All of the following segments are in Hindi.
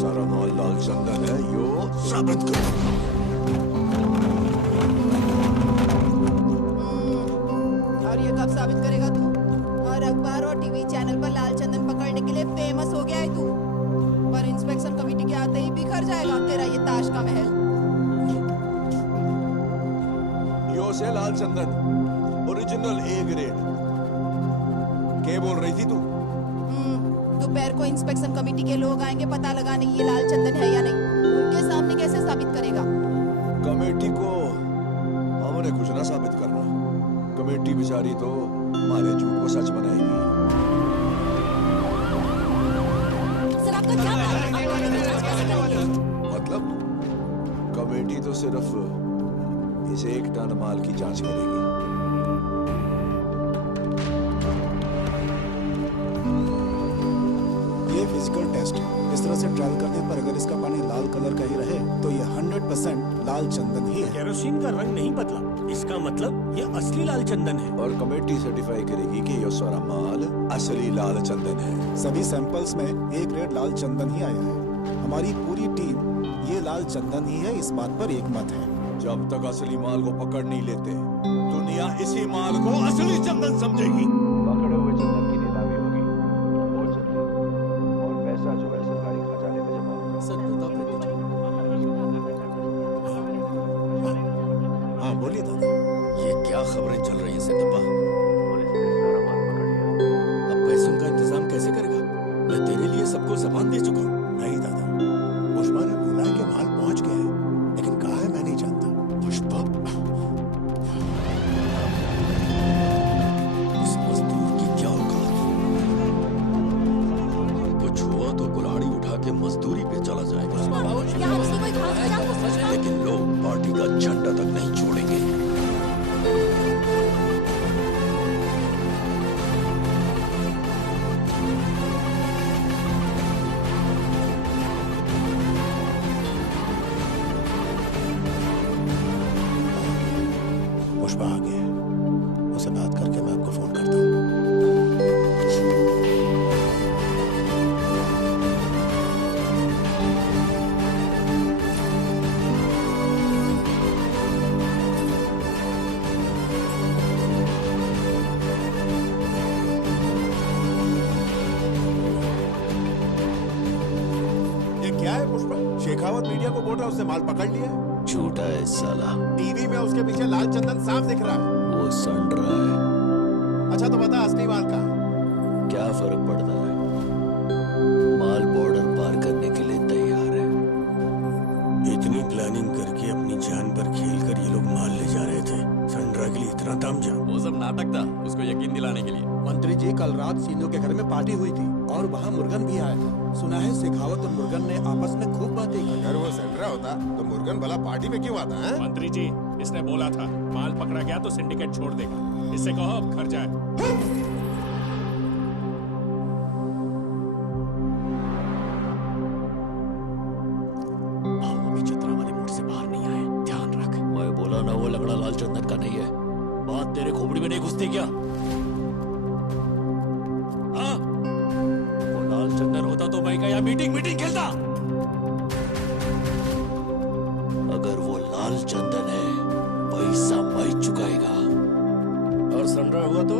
सारा माल लाल चंदन है, यो साबित कर। और ये कब साबित करेगा तू? हर अखबार और टीवी चैनल पर लाल चंदन पकड़ने के लिए फेमस हो गया है तू, पर इंस्पेक्शन कमेटी के आते ही बिखर जाएगा तेरा ये ताश का महल। यो से लाल चंदन, ओरिजिनल ए ग्रेड। क्या बोल रही थी तू? दोपहर को इंस्पेक्शन कमेटी के लोग आएंगे पता लगाने ये लाल चंदन है या नहीं। उनके सामने कैसे साबित करेगा? कमेटी को हमने कुछ ना साबित करना। कमेटी बेचारी तो हमारे झूठ को सच बनाएगी। सर आपका क्या मतलब कमेटी तो सिर्फ इस 1 टन माल की जांच करेगी। ये फिजिकल टेस्ट इस तरह से ट्रायल करने पर अगर इसका पानी लाल कलर का ही रहे तो ये 100% लाल चंदन ही है। केरोसिन का रंग नहीं बदला, इसका मतलब ये असली लाल चंदन है। और कमेटी सर्टिफाई करेगी कि ये सारा माल असली लाल चंदन है। सभी सैंपल्स में A ग्रेड लाल चंदन ही आया है। हमारी पूरी टीम ये लाल चंदन ही है इस बात पर एकमत है। जब तक असली माल को पकड़ नहीं लेते, दुनिया इसी माल को असली चंदन समझेगी। पकड़े हुए चंदन की नीलामी होगी बहुत जल्दी, और पैसा जो है सरकारी खजाने में जमा होगा। सर प्रताप रेड्डी। हाँ बोलिए दादा। ये क्या खबरें चल रही हैं सिद्धप्पा? पुलिस ने सारा माल पकड़ लिया। अब पैसों का इंतजाम कैसे करेगा? मैं तेरे लिए सबको जबान दे चुका हूँ। नहीं दादा, पुष्पा ने बोला है कि माल पहुंच गया है, लेकिन कहाँ है मैं नहीं जानता। पुष्पा, उस मजदूर की क्या औकात? कुछ हुआ तो कुल्हाड़ी उठा के मजदूरी पे चला जाएगा, यहाँ इसकी कोई खास वजह? लेकिन लोग पार्टी का झंडा तक नहीं छोड़ेंगे। पुष्पा आ गया है, उससे बात करके मैं आपको फोन करता हूँ। ये क्या है पुष्पा? शेखावत मीडिया को बोल रहा है उसने माल पकड़ लिया है। झूठा है साला, टीवी में उसके पीछे लाल चंदन साफ दिख रहा है। वो सड़ रहा है। अच्छा तो बता असली माल कहाँ है? क्या फर्क पड़ता है? माल बॉर्डर पार करने के लिए तैयार है। इतनी प्लानिंग करके अपनी जान पर खेल कर ये लोग माल ले जा रहे थे। संड्रा के लिए इतना तामझाम? वो सब नाटक था, उसको यकीन दिलाने के लिए। मंत्री जी कल रात सिंधु के घर में पार्टी हुई थी और वहाँ मुर्गन भी आया था। सुना है शेखावत और मुर्गन ने आपस में खूब बातें की। अगर वो सेंड्रा होता तो मुर्गन भला पार्टी में क्यों आता है? मंत्री जी, इसने बोला था माल पकड़ा गया तो सिंडिकेट छोड़ देगा। इससे कहो अब घर जाए। चित्रा वाले मूड से बाहर नहीं आए, ध्यान रख। मैं बोला ना वो लंगड़ा लाल चंदन का नहीं है। बात तेरे खोपड़ी में नहीं घुसती क्या? हाँ? वो लाल चंदन होता तो मैं क्या मीटिंग खेलता? अगर वो लाल चंदन है, पैसा मैं चुकाएगा। और संड्रा हुआ तो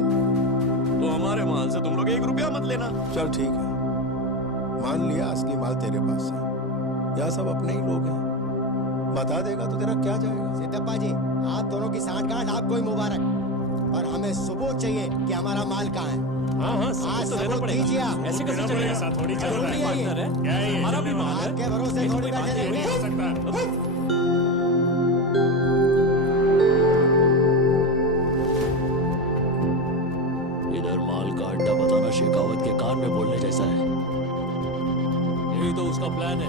हमारे माल से तुम लोग 1 रुपया मत लेना। चल ठीक है, मान लिया असली माल तेरे पास है। यहाँ सब अपने ही लोग हैं, बता देगा तो तेरा क्या जाएगा? सिद्धप्पा जी, आप दोनों की सांठगांठ आपको ही मुबारक, पर हमें सबूत चाहिए कि हमारा माल कहाँ है। हाँ, सबूत तो देना पड़ेगा। ऐसे कैसे चलेगा? ऐसा थोड़ी चल रहा है। क्या है ये? हमारा भी माल है। आपके भरोसे थोड़ी बैठे रहेंगे। हो सकता। इधर माल का अड्डा बताना शेखावत के कान में बोलने जैसा है। यही तो उसका प्लान है।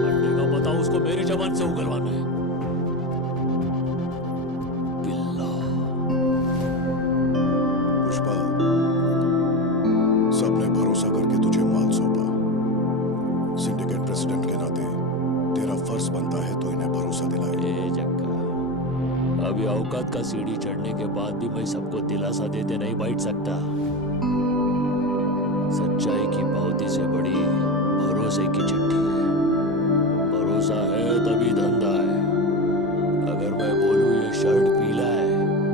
अड्डे का पता उसको मेरी जबान से उगलवाना है। बिल्ला। पुष्पा, सबने भरोसा करके तुझे माल सौंपा। सिंडिकेट प्रेसिडेंट के नाते तेरा फर्ज बनता है तो इन्हें भरोसा दिलाए। ए जक्का, अभी औकात का सीढ़ी चढ़ने के बाद भी मैं सबको दिलासा देते नहीं बैठ सकता। सच्चाई की पावती से बड़ी भरोसा भरोसे की चिट्ठी है। भरोसा है तभी धंधा है। अगर मैं बोलूं ये शर्ट पीला है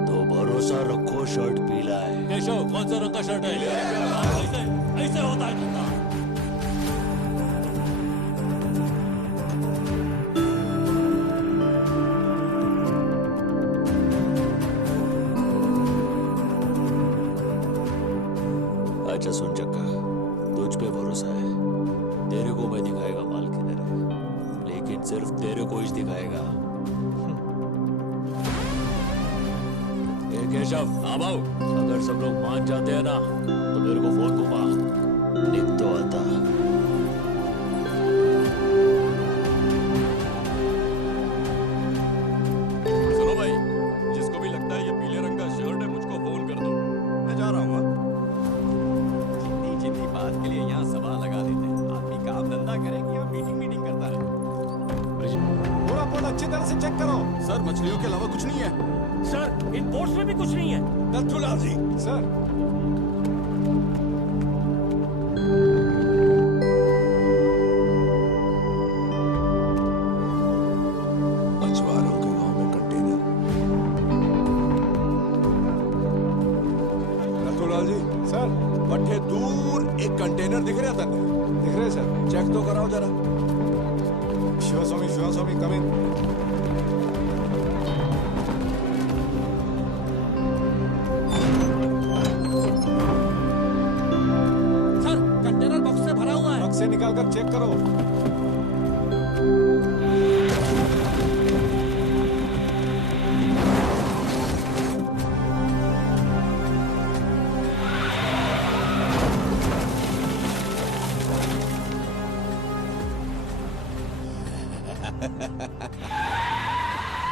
तो भरोसा रखो शर्ट पीला है। केशव, कौन सा रंग का शर्ट है? ऐसे ऐसे होता है धंधा। अच्छा सुन चक्का, तुझ पे भरोसा है। तेरे को मैं दिखाएगा माल किधर है, लेकिन सिर्फ तेरे को ही दिखाएगा। केशव, हाँ भाऊ, अगर सब लोग मान जाते हैं ना तो मेरे को फोन घुमा, लिख तो आता। सुनो भाई, जिसको भी लगता है ये पीले रंग का शर्ट है मुझको फोन कर दो, मैं जा रहा हूँ। जितनी बात के लिए यहाँ सभा लगा देते हैं, आदमी काम धंधा करेंगे या मीटिंग करता है। पूरा पोल अच्छी तरह से चेक करो। सर, मछलियों के अलावा कुछ नहीं है। सर, इन पोर्ट्स में भी कुछ नहीं है। नथुलाल जी, सर। मछुआरों के गांव में कंटेनर। नथुलाल जी, सर, बट्टे दूर एक कंटेनर दिख रहा था। दिख रहे सर, चेक तो कराओ जरा। शिवास्वामी कम इन। से निकाल कर चेक करो।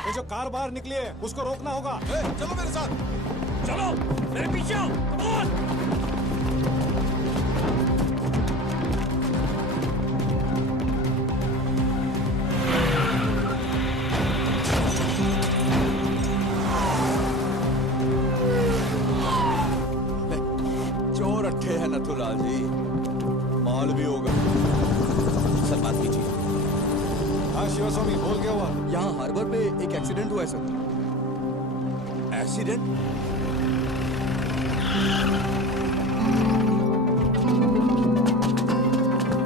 ये जो कार बाहर निकली है उसको रोकना होगा। चलो मेरे साथ, चलो मेरे पीछे आओ। नथुलाल जी, माल भी होगा। सर बात कीजिए। हाँ शिवास्वामी, बोल क्या हुआ? यहाँ हार्बर पे एक एक्सीडेंट हुआ है सर। एक्सीडेंट?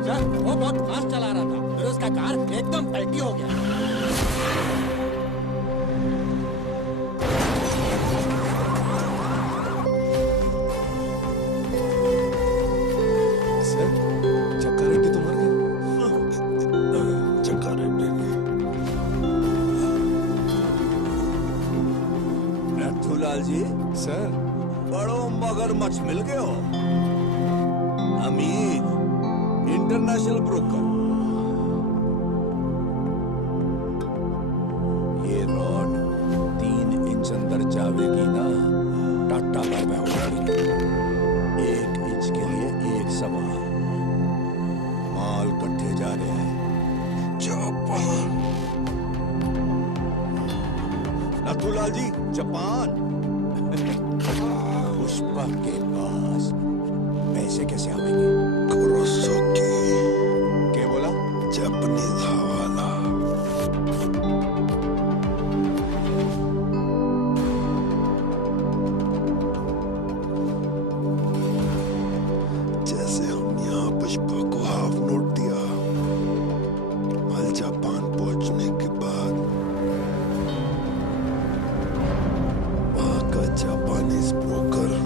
सर, वो बहुत फास्ट चला रहा था, फिर उसका कार एकदम पलटी हो गया। जी सर, बड़ो मगरमच्छ मिल गए हो। अमीर इंटरनेशनल ब्रोकर। ये रॉड 3 इंच अंदर जावेगी ना, टाटा बाय बाय हो जाएगी। 1 इंच के लिए 1 सवाल। माल कट्ठे जा रहे हैं जापान। नथुलाल जी, जापान। पुष्पा के पास पैसे कैसे आवेंगे? कुरोसाकी। क्या बोला? जापानीज हवाला। जैसे हम यहाँ पुष्पा को हाफ नोट दिया, माल जापान पहुंचने के बाद वहां का जापानीज ब्रोकर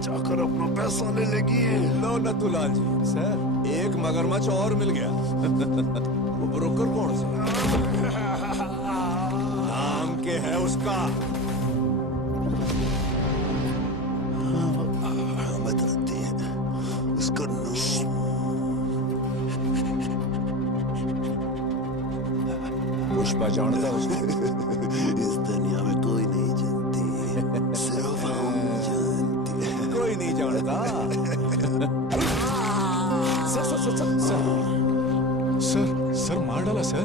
जाकर अपना पैसा ले लेगी। लो नथुलाल जी, सर, एक मगरमच्छ और मिल गया। वो ब्रोकर कौन सा? नाम के है उसका? मत रखती है उसका नाम। पुष्पा जानता है उसको? इस दुनिया में कोई नहीं जानती, सिर्फ हम जानते हैं। कोई नहीं जानता। सर मार डाला सर।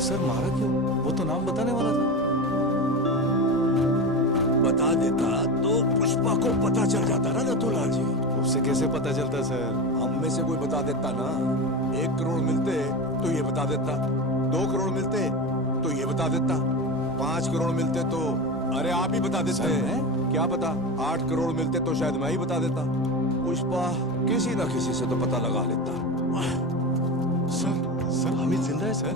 सर मारा क्यों? वो तो नाम बताने वाला था। बता देता तो पुष्पा को पता चल जाता ना नथुलाल जी। उससे कैसे पता चलता सर? हम में से कोई बता देता ना। 1 करोड़ मिलते तो ये बता देता, 2 करोड़ मिलते तो ये बता देता, 5 करोड़ मिलते तो अरे आप ही बता देते हैं। क्या पता 8 करोड़ मिलते तो शायद मैं ही बता देता। पुष्पा किसी न किसी से तो पता लगा लेता। सर हामिद जिंदा है सर?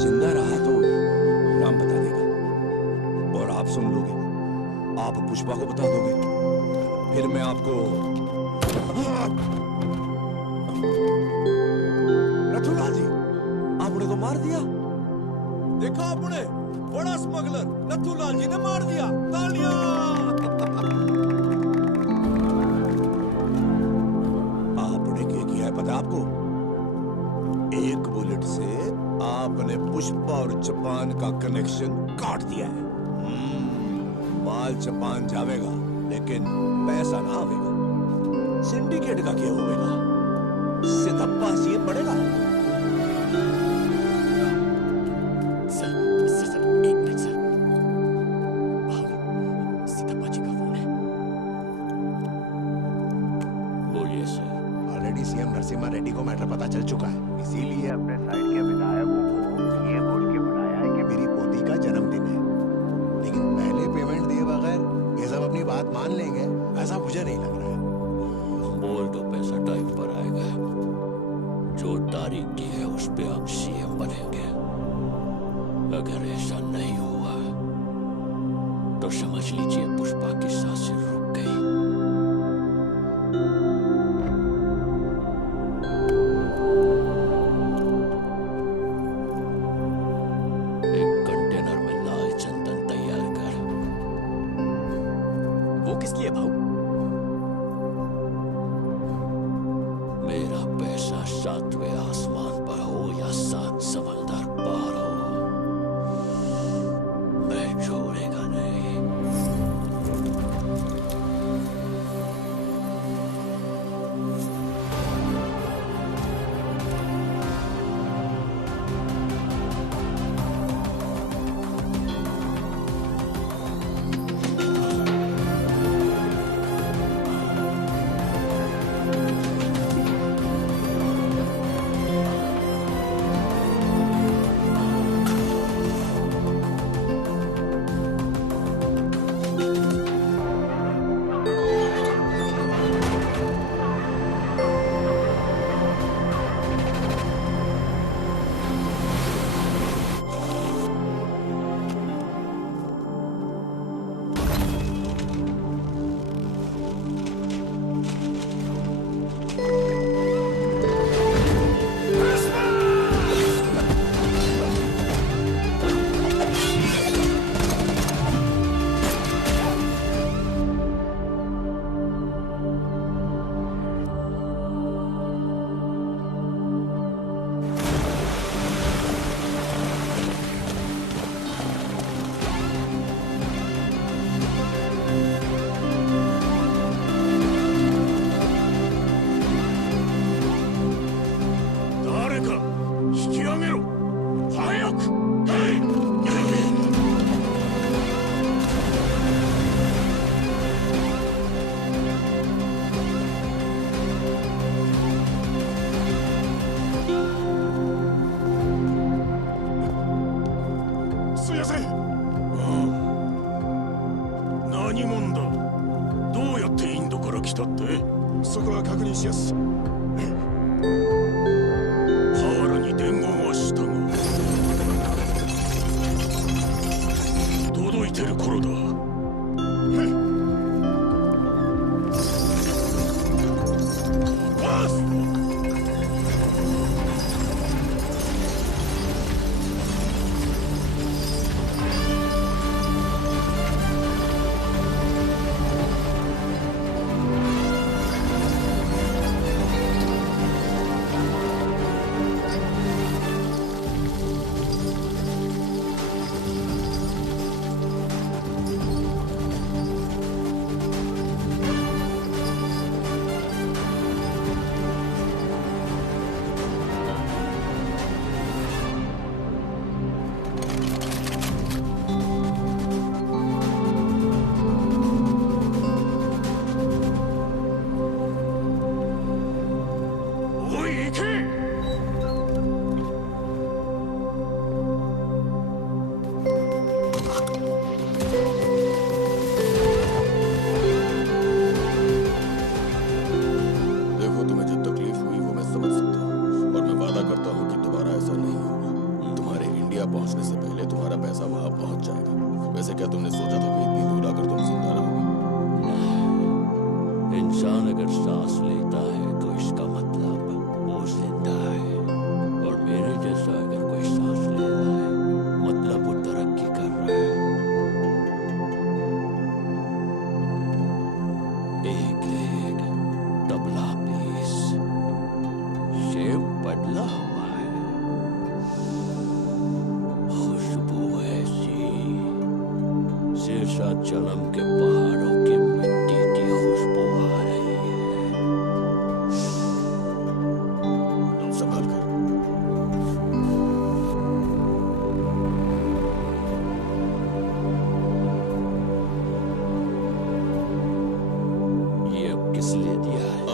जिंदा रहा तो नाम बता देगा और आप सुन लोगे। आप पुष्पा को बता दोगे, फिर मैं आपको नथुलाल जी आपने तो मार दिया। देखा आपने, बड़ा स्मगलर नथुलाल जी ने मार दिया। तालियां। आपने क्या किया है पता आपको? 1 बुलेट से आपने पुष्पा और जापान का कनेक्शन काट दिया है। माल जापान जावेगा लेकिन पैसा ना आवेगा। सिंडिकेट का क्या होगा? सिद्धप्पा सीएम बढ़ेगा। Sir 1 minute sir. Siddappa ji का फोन है। बोलिए sir. Already CM Narasimha Reddy को मैटर पता चल चुका है, इसीलिए अपने साइड के विधायकों को ये बोल के बुलाया है कि मेरी पोती का जन्मदिन है। लेकिन पहले पेमेंट दिए बगैर ये सब अपनी बात मान लेंगे ऐसा मुझे नहीं लग रहा है। बोल तो पैसा टाइम पर आएगा। जो तारीख की है उस पे आप सीएम बनेंगे। अगर ऐसा नहीं हुआ तो समझ लीजिए पुष्पा की सांसें रुक गई। एक कंटेनर में लाल चंदन तैयार कर। वो किसकी है भाऊ? मेरा पैसा 7वें आसमान पर हो या 7 समंदर पार हो, मैं छोड़ेगा नहीं।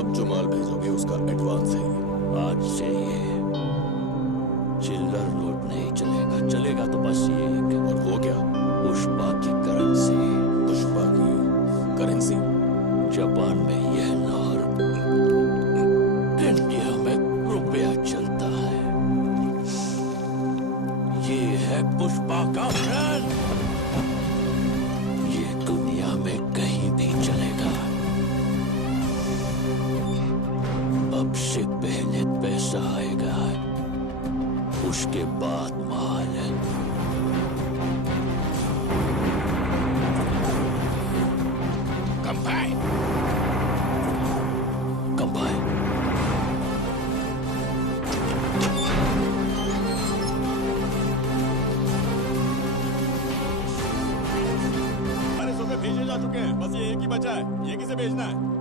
अब जो माल भेजोगे उसका एडवांस है। आज से ये चिल्लर नोट नहीं चलेगा, चलेगा तो बस ये एक। और वो क्या? पुष्पा की करेंसी। पुष्पा की करेंसी? जापान में येन और इंडिया में रुपया चलता है। ये है पुष्पा का ब्रांड। ये दुनिया में कहीं भी चलेगा। अब से पहले पैसा आएगा, उसके बाद माल। Combine combine. सारे सोफे भेजे जा चुके हैं, बस ये एक ही बचा है। ये किसे भेजना है?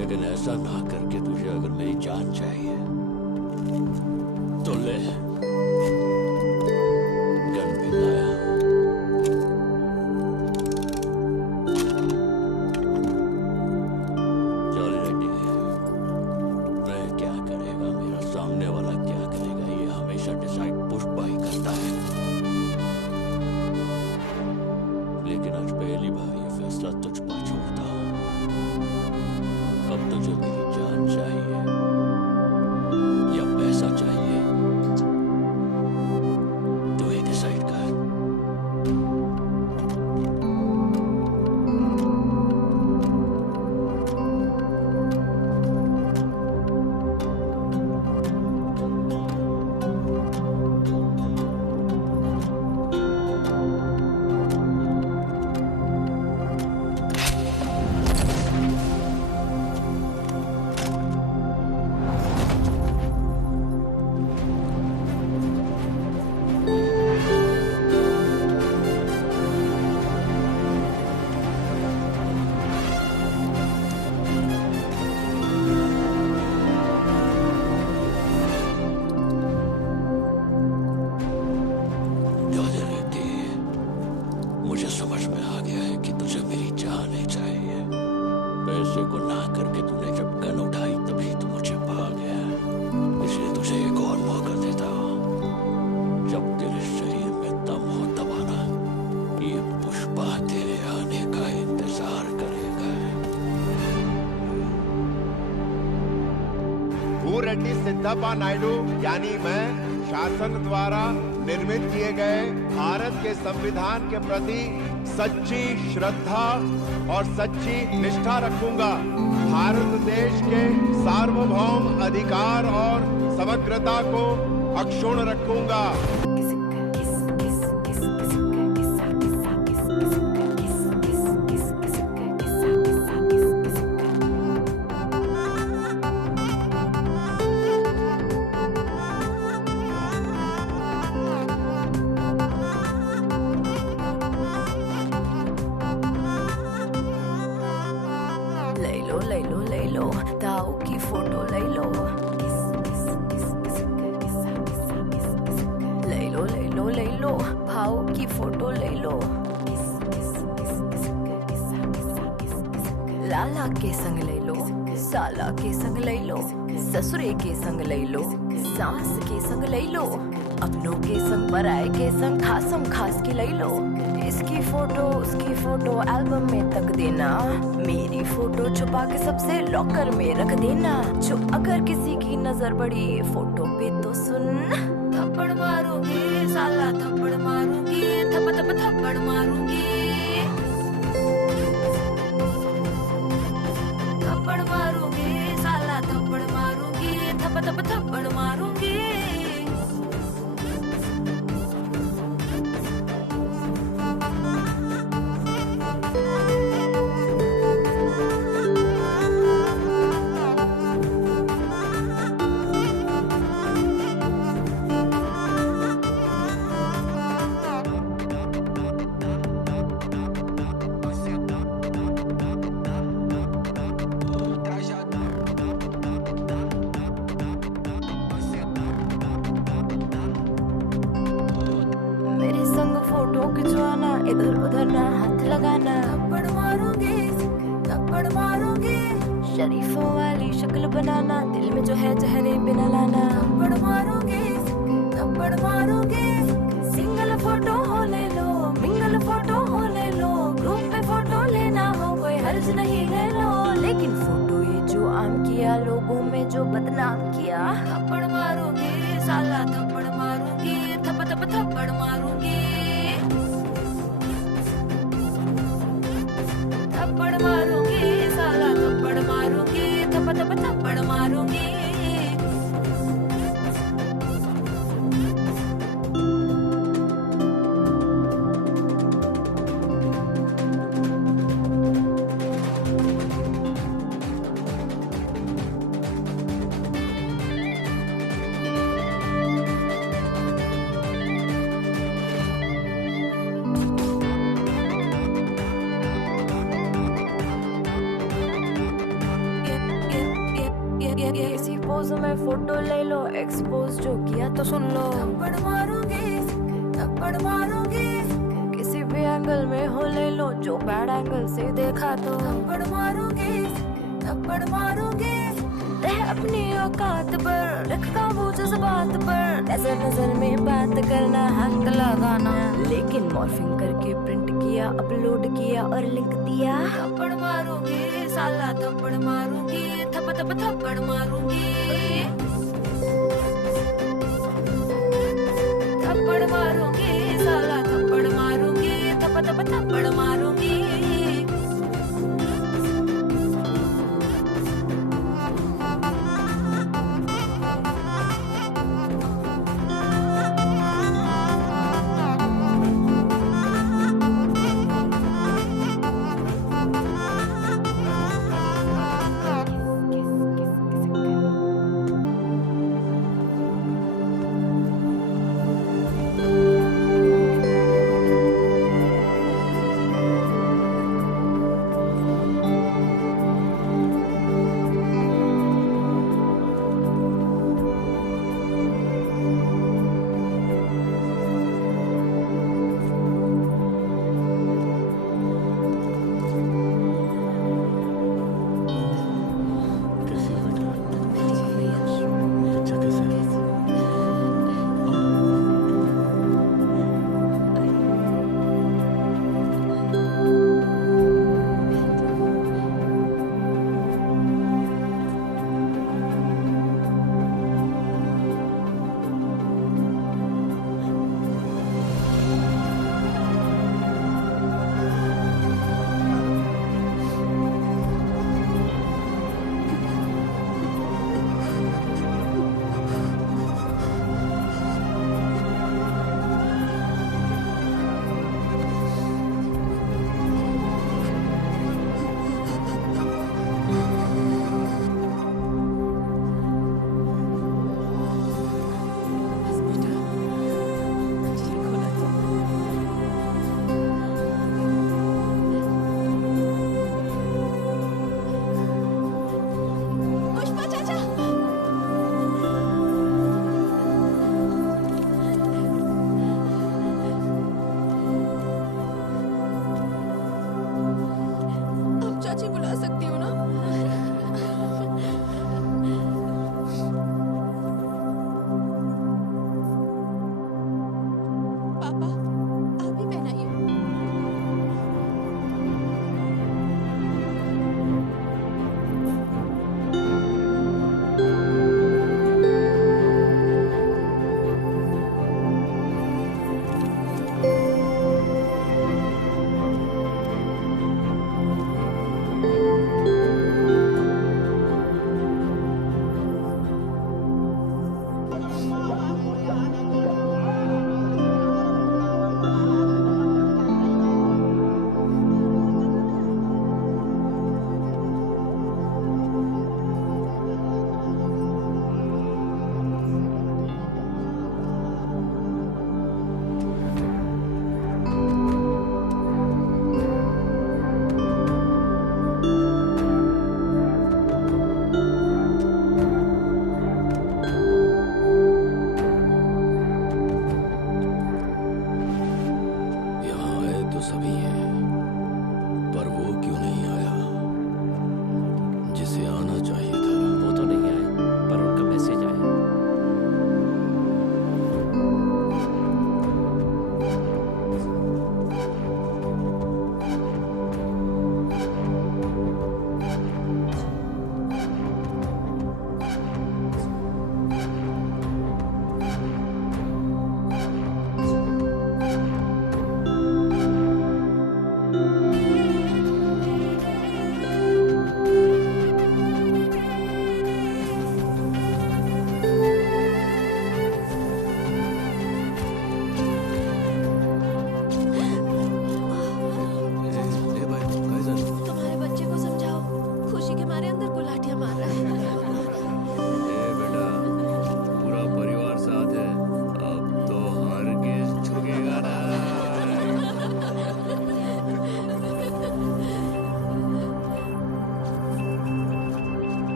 लेकिन ऐसा ना करके तुझे अगर मेरी जान चाहिए तो ले, गन भी लाया। चल रेड्डी, मैं क्या करेगा, मेरा सामने वाला क्या करेगा, ये हमेशा डिसाइड पुष्पा ही करता है। लेकिन आज पहली बार ये फैसला तुझ पर छोड़ता हूं। अब तुझे मेरी जान चाहिए या पैसा चाहिए, तू ही डिसाइड कर। गुस्से को ना करके तूने जब गन उठाई तभी तू मुझे भाग गया, इसलिए तुझे एक और मौका देता हूं। जब तेरे शरीर में दम हो तब आना, ये पुष्पा तेरे आने का इंतजार करेगा। भूरेड्डी सिद्धप्पा नायडू यानी मैं शासन द्वारा निर्मित किए गए भारत के संविधान के प्रति सच्ची श्रद्धा और सच्ची निष्ठा रखूंगा। भारत देश के सार्वभौम अधिकार और समग्रता को अक्षुण्ण रखूंगा। ले लो ताऊ की फोटो ले लो। ले लो भाऊ की फोटो ले लो। लाला के संग ले लो, साला के संग ले लो, ससुरे के संग ले लो, सास के संग ले लो, अपनों के संग पराए के संग खासम खास की ले लो। इसकी फोटो उसकी फोटो एल्बम में तक देना, मेरी फोटो छुपा के सबसे लॉकर में रख देना। जो अगर किसी की नजर पड़ी फोटो पे तो सुन, थप्पड़ मारूंगी साला थप्पड़ मारूंगी, थप थप थप्पड़ मारूंगी, थप्पड़ मारूंगी साला थप्पड़ मारूंगी, थप थप थप्पड़ मारूंगी। इधर उधर ना हाथ लगाना, थप्पड़ मारूंगी थप्पड़ मारूंगी। शरीफों वाली शक्ल बनाना, दिल में जो है चेहरे पे न लाना, थप्पड़ मारूंगी थप्पड़ मारूंगी। सिंगल फोटो हो ले लो, मिंगल फोटो हो ले लो, ग्रुप में फोटो लेना हो कोई हर्ज नहीं ले लो। लेकिन फोटो ये जो आम किया, लोगों में जो बदनाम किया, थप्पड़ मारूंगी साला थप्पड़ मारूंगी, थप थप थप्पड़ मारूंगी, थप्पड़ मारूंगी साला थप्पड़ मारूंगी, थप थप थप्पड़ मारूंगी। इसी पोज में फोटो ले लो, एक्सपोज जो किया तो सुन लो, थप्पड़ मारूंगी थप्पड़ मारूंगी। किसी भी एंगल में हो ले लो, जो बैड एंगल से देखा तो थप्पड़ मारूंगी थप्पड़ मारूंगी। रह अपनी औकात पर, रख काबू जज्बात पर, नजर नजर में बात करना, हंग लगाना। लेकिन मॉर्फिंग करके प्रिंट किया, अपलोड किया और लिंक दिया, थप्पड़ मारूंगी साला थप्पड़ मारूंगी, थप थप थप्पड़ मारूंगी, थप्पड़ मारूंगी साला थप्पड़ मारूंगी, थप थप थप्पड़ मारूंगी। हूँ ना,